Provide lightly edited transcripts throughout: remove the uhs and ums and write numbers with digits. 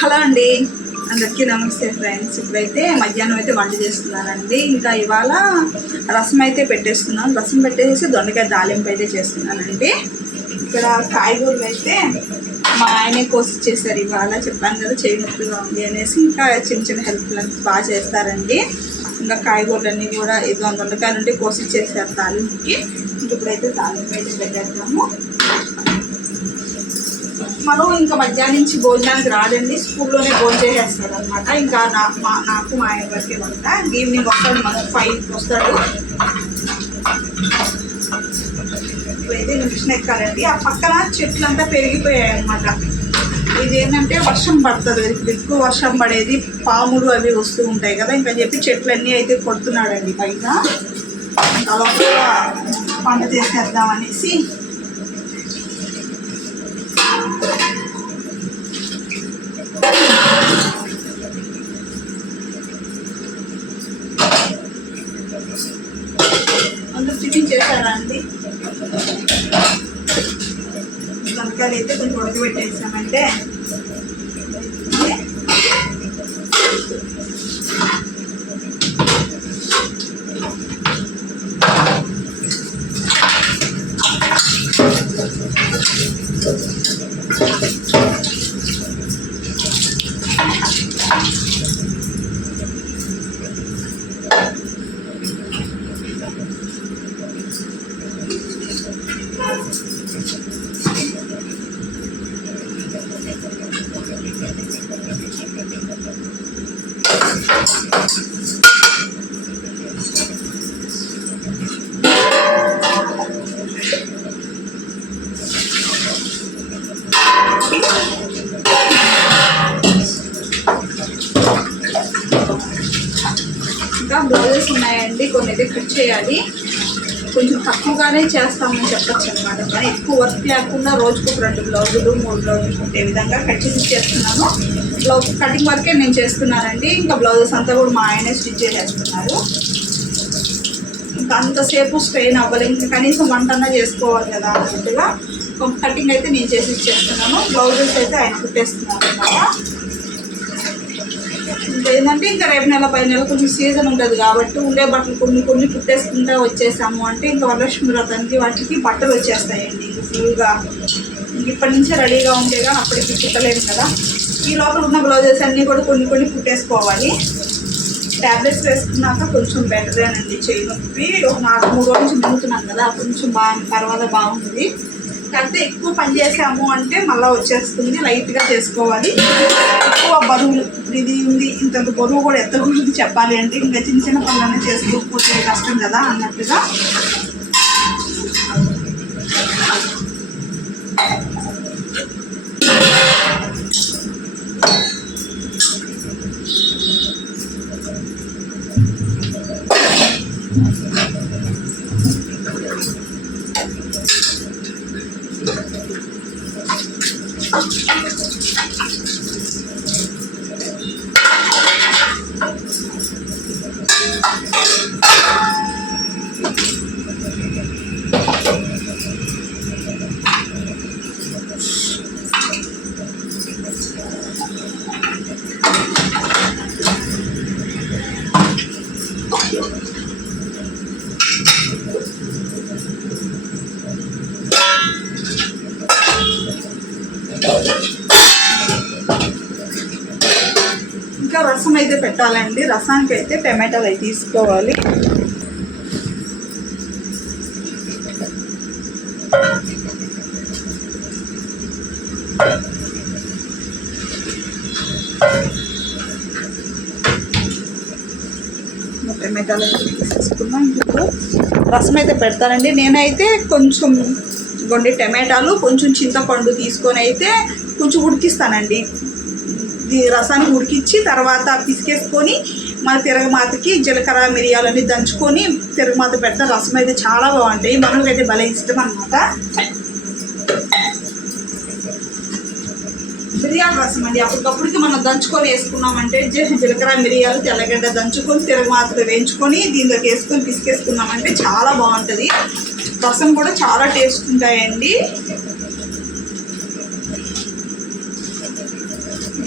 Hello అండి, అందరికీ నమస్తే ఫ్రెండ్స్. ఇప్పుడైతే మధ్యాహ్నం అయితే వంట చేస్తున్నానండి. ఇంకా ఇవాళ రసం అయితే పెట్టేస్తున్నాను. రసం పెట్టేసి దొండకాయ తాలింపు అయితే చేస్తున్నానండి. ఇక్కడ కాయగూరలు అయితే మా ఆయనే కోసి చేశారు. ఇవాళ చెప్పాను కదా చేయి నొప్పిగా ఉంది అనేసి, ఇంకా చిన్న చిన్న హెల్ప్లు బాగా చేస్తారండి. ఇంకా కాయగూరలన్నీ కూడా ఏదో దొండకాయ నుండి కోసి చేశారు తాలింపుకి. ఇప్పుడైతే తాలింపు అయితే పెట్టేద్దాము. మనం ఇంకా మధ్యాహ్నం నుంచి భోజనానికి రాదండి, స్కూల్లోనే భోజనం చేసేస్తాడు అనమాట. ఇంకా నాకు మా ఆయన వరకే వంట. ఈవినింగ్ వస్తాడు, మనకు 5కి వస్తాడు. ఇప్పుడైతే మిషన్ ఎక్కాలండి. ఆ పక్కన చెట్లంతా పెరిగిపోయాయి అనమాట. ఇదేంటంటే వర్షం పడుతుంది, ఇప్పుడు ఎక్కువ వర్షం పడేది, పాములు అవి వస్తూ ఉంటాయి కదా, ఇంకా చెప్పి చెట్లన్నీ అయితే కొడుతున్నాడండి పైన. అలా పంట చేసేద్దాం అనేసి అందరూ టిఫిన్ చేశారా అండి? దొండకాయలు అయితే కొంచెం ఉడకబెట్టేసామంటే ఇంకా బ్లౌజెస్ ఉన్నాయండి, కొన్ని అయితే కట్ చేయాలి. కొంచెం తక్కువగానే చేస్తామని చెప్పచ్చు అనమాట. కానీ ఎక్కువ వర్క్ లేకుండా రోజుకు 2 బ్లౌజులు 3 బ్లౌజులు ఉంటే విధంగా కట్ చేసి చేస్తున్నాను. బ్లౌజ్ కటింగ్ వర్కే నేను చేస్తున్నానండి. ఇంకా బ్లౌజెస్ అంతా కూడా మా ఆయనే స్టిచ్ చేసేస్తున్నారు. ఇంకా అంతసేపు స్ట్రెయిన్ అవ్వలేదు, ఇంకా కనీసం వంటన్నా చేసుకోవాలి కదా అన్నట్టుగా కటింగ్ అయితే నేను చేసి ఇచ్చేస్తున్నాను. బ్లౌజెస్ అయితే ఆయన కుట్టేస్తున్నాను అనమాట. ఇంకా ఏంటంటే ఇంకా రేపు నెల పై నెల కొంచెం సీజన్ ఉంటుంది కాబట్టి ఉండే బట్టలు కొన్ని కుట్టేసుకుంటూ వచ్చేసాము అంటే ఇంకా వరలక్ష్మి వ్రతానికి వాటికి బట్టలు వచ్చేస్తాయండి. ఇంక ఫుల్గా ఇప్పటి నుంచే రెడీగా ఉంటే కానీ అప్పటికి కుట్టలేము కదా. ఈ లోపల ఉన్న బ్లౌజెస్ అన్నీ కూడా కొన్ని కుట్టేసుకోవాలి. ట్యాబ్లెట్స్ వేసుకున్నాక కొంచెం బెటరేనండి. చేయి నొప్పి ఒక 4-3 రోజుల నుంచి మింగుతున్నాను కదా, కొంచెం బాగుంటుంది. కాకపోతే ఎక్కువ పని చేసాము అంటే మళ్ళీ వచ్చేస్తుంది. లైట్గా చేసుకోవాలి. ఎక్కువ బరువులు ఇది ఉంది, ఇంత బరువు కూడా ఎత్తకూడదు చెప్పాలి అంటే. ఇంకా చిన్న పనులన్నీ చేసుకోకపోతే కష్టం కదా అన్నట్టుగా. ఇంకా రసం అయితే పెట్టాలండి. రసానికి అయితే టమాటాలు అయితే తీసుకోవాలి. టమాటాలు అయితే తీసేసుకున్నాం. ఇప్పుడు రసం అయితే పెడతానండి. నేనైతే కొంచెం టమాటాలు కొంచెం చింతపండు తీసుకొని అయితే కొంచెం ఉడికిస్తానండి. రసాన్ని ఉడికించి తర్వాత పిసికేసుకొని మన తిరగమాతకి జీలకర్ర మిరియాలన్నీ దంచుకొని తిరగమాత పెడతా. రసం అయితే చాలా బాగుంటాయి. మనకైతే భలే ఇష్టం అనమాట. మిరియాల రసం అండి. అప్పటికప్పుడుకి మనం దంచుకొని వేసుకున్నామంటే జీలకర్ర మిరియాలు తెల్లగడ్డ దంచుకొని తిరగమాతలు వేయించుకొని దీనిలోకి వేసుకొని పిసికేసుకున్నామంటే చాలా బాగుంటుంది. రసం కూడా చాలా టేస్ట్ ఉంటాయండి.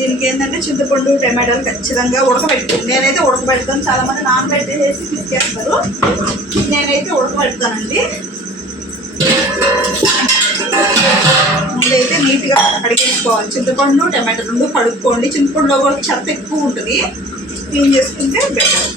దీనికి ఏంటంటే చింతపండు టమాటాలు ఖచ్చితంగా ఉడకబెట్టుకుంటాను. నేనైతే ఉడకబెడతాను, చాలామంది నానబెట్టేసి తీసుకేస్తారు, నేనైతే ఉడకబెడతానండి. ముందైతే నీట్గా కడిగేసుకోవాలి. చింతపండు టమాటా రెండు కడుక్కోండి. చింతపండులో కూడా చెత్త ఎక్కువ ఉంటుంది, క్లీన్ చేసుకుంటే బెటర్.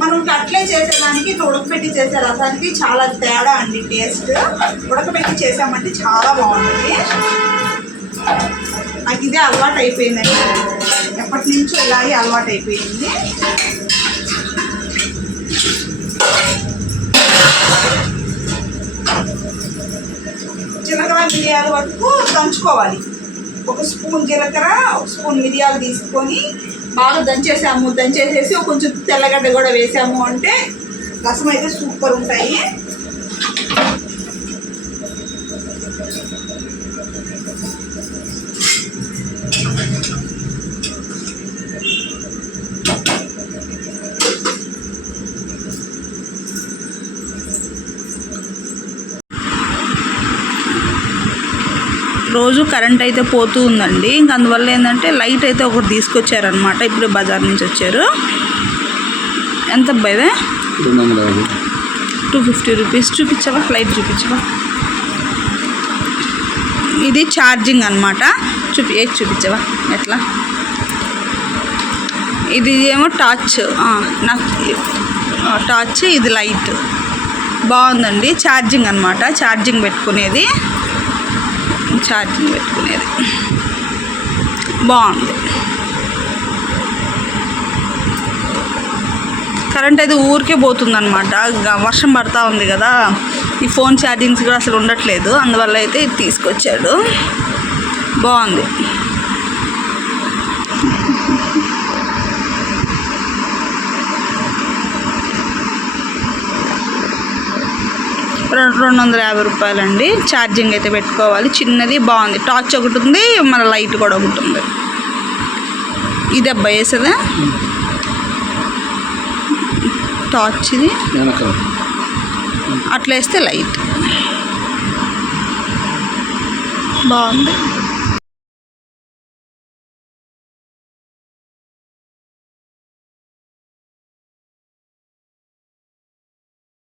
మనం అట్లే చేసేదానికి ఉడకబెట్టి చేసే రసానికి చాలా తేడా అండి. టేస్ట్ ఉడకబెట్టి చేసామంటే చాలా బాగుంటుంది. నాకు ఇదే అలవాటు అయిపోయిందండి, ఎప్పటి నుంచో ఇలాగే అలవాటు అయిపోయింది. జీలకర్ర మిరియాల వరకు దంచుకోవాలి. ఒక స్పూన్ జీలకర్ర, ఒక స్పూన్ మిరియాలు తీసుకొని బాగా దంచేసాము. దంచేసేసి కొంచెం తెల్లగడ్డ కూడా వేసాము అంటే రసం అయితే సూపర్ ఉంటాయి. రోజు కరెంట్ అయితే పోతూ ఉందండి. ఇంక అందువల్ల ఏంటంటే లైట్ అయితే ఒకటి తీసుకొచ్చారనమాట. ఇప్పుడు బజార్ నుంచి వచ్చారు. ఎంత అబ్బాయిదే? 250 రూపీస్. చూపించవా, లైట్ చూపించవా? ఇది ఛార్జింగ్ అనమాట. ఏది చూపించవా ఎట్లా? ఇది ఏమో టార్చ్, నాకు టార్చ్, ఇది లైట్. బాగుందండి. ఛార్జింగ్ అనమాట, ఛార్జింగ్ పెట్టుకునేది బాగుంది. కరెంట్ అయితే ఊరికే పోతుందన్నమాట. వర్షం పడతా ఉంది కదా, ఈ ఫోన్ ఛార్జింగ్స్ కూడా అసలు ఉండట్లేదు. అందువల్ల అయితే ఇది తీసుకొచ్చాడు. బాగుంది. ₹250 అండి. ఛార్జింగ్ అయితే పెట్టుకోవాలి. చిన్నది బాగుంది. టార్చ్ ఒకటి ఉంది, మన లైట్ కూడా ఒకటి ఉంది. ఇది అబ్బాయి వేసేదా టార్చ్? ఇది అట్లా వేస్తే లైట్ బాగుంది.